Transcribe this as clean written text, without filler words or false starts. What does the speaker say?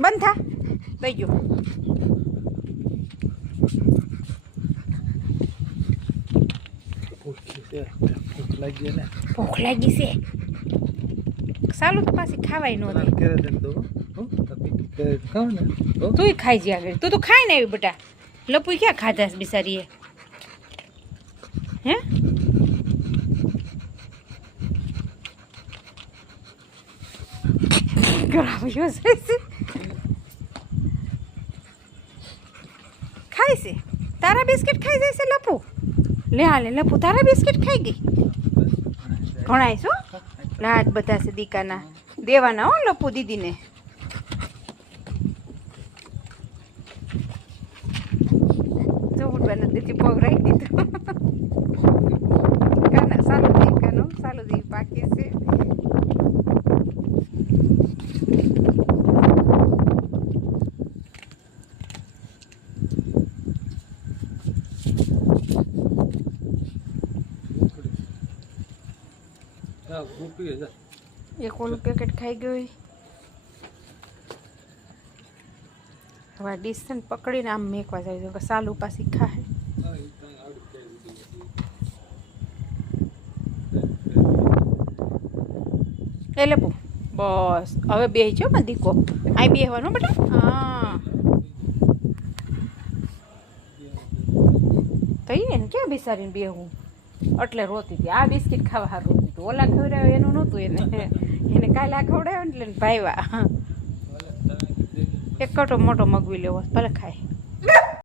બંધ થા દઈ ગયો. ભૂખ લાગી ને ભૂખ લાગી છે. સાલું તો પાછી ખાવાય ન દે. કરે દે તો ખાવ ને તુંય ખાઈ જી આગળ. તું તો ખાઈ ને આવી બેટા. લપુ ક્યાં ખાધાસ બિચારીએ હે? ગળાવ્યો છે. ખાય છે તારા બિસ્કિટ ખાઈ જાય છે લપુ. લે હાલે લપુ તારા બિસ્કિટ ખાઈ ગઈ. ઘણાય છો લાજ બધા છે દીકાના દેવાના હો લપુ દીદીને. જો ઉઠવાના દીદી પગ રાખી દીધું. કાના સાલું દેવી કાનો સાલું દેવી પાકી છે. એક ઓલું પેકેટ ખાઈ ગયું. હવે ડિસ્ટન્સ પકડીને આમ મેકવા જાય તો સાલું પાછી ખાય. એ લેપો બસ હવે બેસી છો માં દીકો. અહીં બેસવાનું બેટા. હા કઈ ને ક્યાં બિસારીને બેહું એટલે રોતી હતી. આ બિસ્કિટ ખાવા સારું રોતી હતી. ઓલા ખવડાવ્યો એનું નહોતું એને કાલે આ ખવડાવ્યો ને એટલે ભાઈવા એક કટો મોટો મગવી લેવો ભલે ખાય.